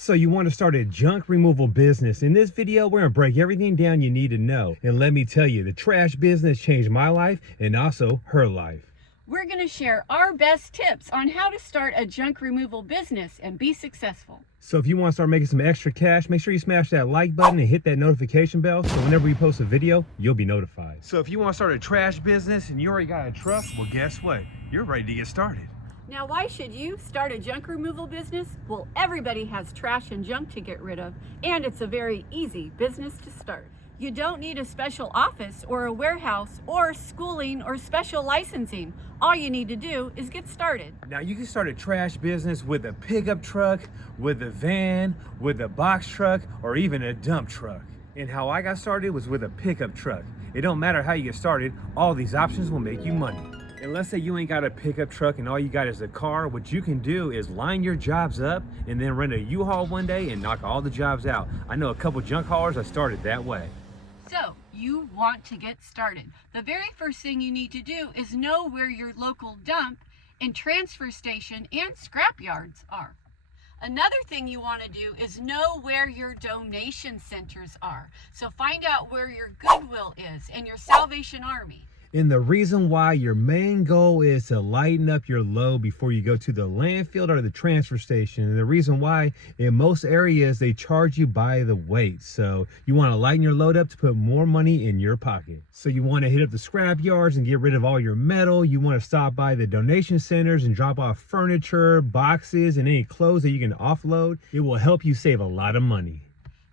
So you want to start a junk removal business. In this video, we're going to break everything down you need to know. And let me tell you, the trash business changed my life and also her life. We're going to share our best tips on how to start a junk removal business and be successful. So if you want to start making some extra cash, make sure you smash that like button and hit that notification bell so whenever we post a video, you'll be notified. So if you want to start a trash business and you already got a truck, well, guess what? You're ready to get started. Now, why should you start a junk removal business? Well, everybody has trash and junk to get rid of, and it's a very easy business to start. You don't need a special office or a warehouse or schooling or special licensing. All you need to do is get started. Now you can start a trash business with a pickup truck, with a van, with a box truck, or even a dump truck. And how I got started was with a pickup truck. It don't matter how you get started, all these options will make you money. And let's say you ain't got a pickup truck and all you got is a car, what you can do is line your jobs up and then rent a U-Haul one day and knock all the jobs out. I know a couple junk haulers that started that way. So, you want to get started. The very first thing you need to do is know where your local dump and transfer station and scrap yards are. Another thing you want to do is know where your donation centers are. So find out where your Goodwill is and your Salvation Army. And the reason why your main goal is to lighten up your load before you go to the landfill or the transfer station. And the reason why in most areas they charge you by the weight. So you want to lighten your load up to put more money in your pocket. So you want to hit up the scrap yards and get rid of all your metal. You want to stop by the donation centers and drop off furniture, boxes, and any clothes that you can offload. It will help you save a lot of money.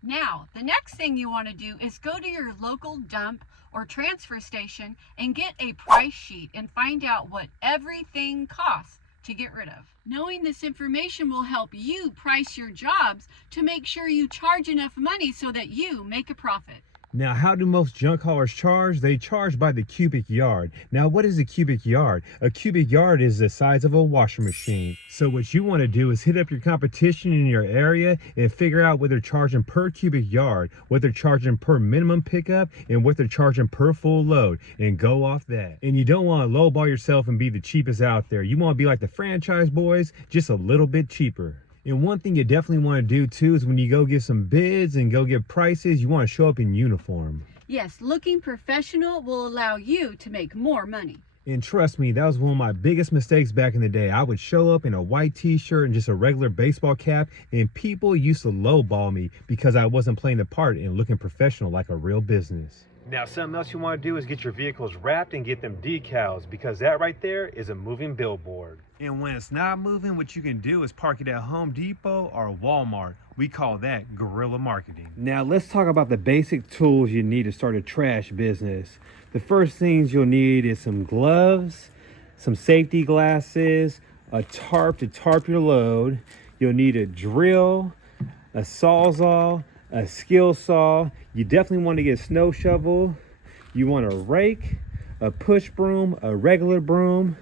Now, the next thing you want to do is go to your local dump or transfer station and get a price sheet and find out what everything costs to get rid of. Knowing this information will help you price your jobs to make sure you charge enough money so that you make a profit. Now, how do most junk haulers charge? They charge by the cubic yard. Now, what is a cubic yard? A cubic yard is the size of a washing machine. So what you want to do is hit up your competition in your area and figure out what they're charging per cubic yard, what they're charging per minimum pickup, and what they're charging per full load, and go off that. And you don't want to lowball yourself and be the cheapest out there. You want to be like the franchise boys, just a little bit cheaper. And one thing you definitely want to do too is when you go get some bids and go get prices, you want to show up in uniform. Yes, looking professional will allow you to make more money. And trust me, that was one of my biggest mistakes back in the day. I would show up in a white t-shirt and just a regular baseball cap, and people used to lowball me because I wasn't playing the part and looking professional like a real business. Now, something else you want to do is get your vehicles wrapped and get them decals, because that right there is a moving billboard. And when it's not moving, what you can do is park it at Home Depot or Walmart. We call that guerrilla marketing. Now, let's talk about the basic tools you need to start a trash business. The first things you'll need is some gloves, some safety glasses, a tarp to tarp your load. You'll need a drill, a sawzall, a skill saw. You definitely want to get a snow shovel. You want a rake, a push broom, a regular broom,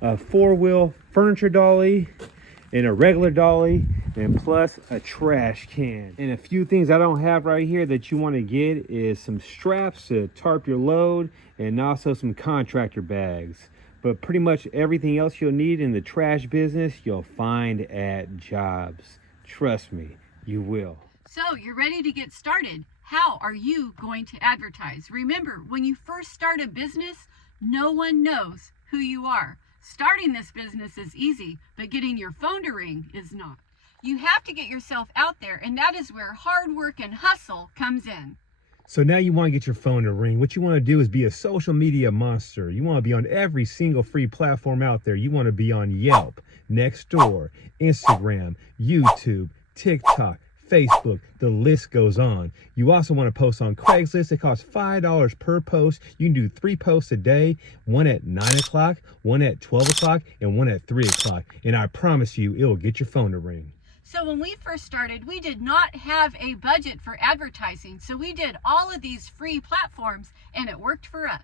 a four-wheel furniture dolly, and a regular dolly, and plus a trash can. And a few things I don't have right here that you want to get is some straps to tarp your load and also some contractor bags. But pretty much everything else you'll need in the trash business you'll find at jobs. Trust me, you will. So, you're ready to get started. How are you going to advertise? Remember, when you first start a business, no one knows who you are. Starting this business is easy, but getting your phone to ring is not. You have to get yourself out there, and that is where hard work and hustle comes in. So now you want to get your phone to ring. What you want to do is be a social media monster. You want to be on every single free platform out there. You want to be on Yelp, Nextdoor, Instagram, YouTube, TikTok, Facebook, the list goes on. You also want to post on Craigslist. It costs $5 per post. You can do 3 posts a day, one at 9 o'clock, one at 12 o'clock, and one at 3 o'clock. And I promise you, it will get your phone to ring. So when we first started, we did not have a budget for advertising. So we did all of these free platforms, and it worked for us.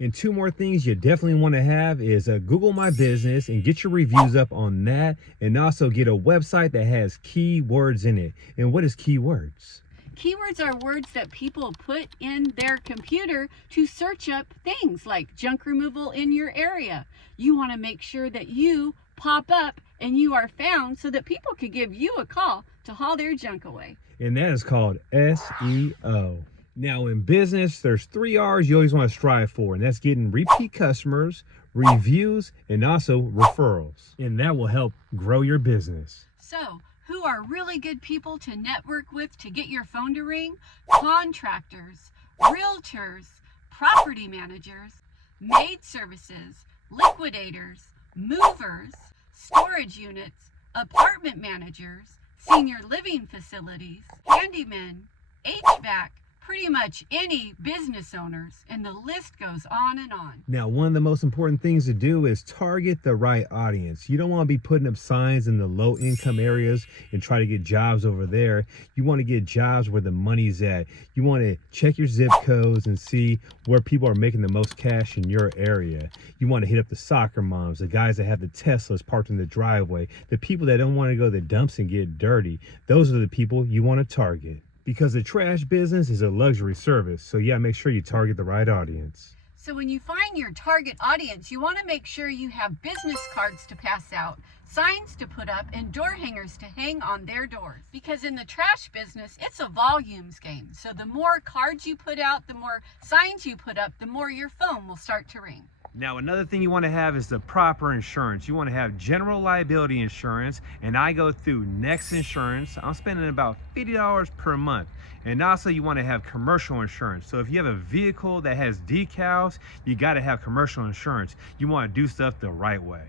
And 2 more things you definitely want to have is Google My Business and get your reviews up on that, and also get a website that has keywords in it. And what is keywords? Keywords are words that people put in their computer to search up things like junk removal in your area. You want to make sure that you pop up and you are found so that people can give you a call to haul their junk away. And that is called SEO. Now in business, there's 3 R's you always want to strive for, and that's getting repeat customers, reviews, and also referrals. And that will help grow your business. So, who are really good people to network with to get your phone to ring? Contractors, realtors, property managers, maid services, liquidators, movers, storage units, apartment managers, senior living facilities, handymen, HVAC, pretty much any business owners, and the list goes on and on. Now, one of the most important things to do is target the right audience. You don't want to be putting up signs in the low income areas and try to get jobs over there. You want to get jobs where the money's at. You want to check your zip codes and see where people are making the most cash in your area. You want to hit up the soccer moms, the guys that have the Teslas parked in the driveway, the people that don't want to go to the dumps and get dirty. Those are the people you want to target. Because the trash business is a luxury service, so yeah, make sure you target the right audience. So when you find your target audience, you want to make sure you have business cards to pass out, signs to put up, and door hangers to hang on their doors. Because in the trash business, it's a volumes game. So the more cards you put out, the more signs you put up, the more your phone will start to ring. Now, another thing you want to have is the proper insurance. You want to have general liability insurance, and I go through Next Insurance. I'm spending about $50 per month. And also you want to have commercial insurance. So if you have a vehicle that has decals, you got to have commercial insurance. You want to do stuff the right way.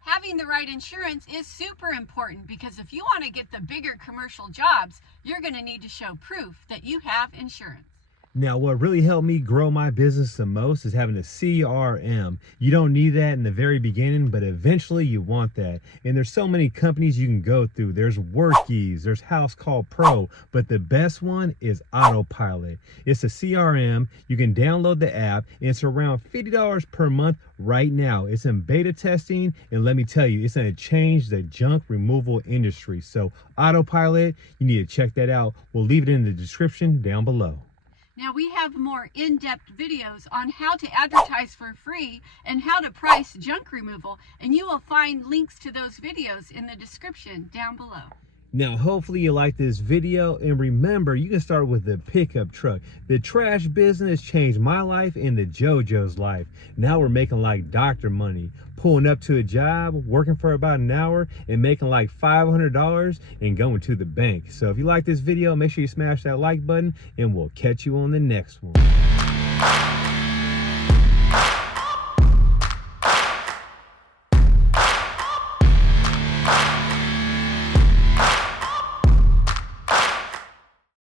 Having the right insurance is super important because if you want to get the bigger commercial jobs, you're going to need to show proof that you have insurance. Now, what really helped me grow my business the most is having a CRM. You don't need that in the very beginning, but eventually you want that. And there's so many companies you can go through. There's Workies, there's House Call Pro, but the best one is Autopilot. It's a CRM. You can download the app, and it's around $50 per month right now. It's in beta testing, and let me tell you, it's going to change the junk removal industry. So Autopilot, you need to check that out. We'll leave it in the description down below. Now we have more in-depth videos on how to advertise for free and how to price junk removal, and you will find links to those videos in the description down below. Now, hopefully you like this video, and remember, you can start with the pickup truck. The trash business changed my life and the JoJo's life. Now we're making like doctor money, pulling up to a job, working for about an hour, and making like $500 and going to the bank. So if you like this video, make sure you smash that like button, and we'll catch you on the next one.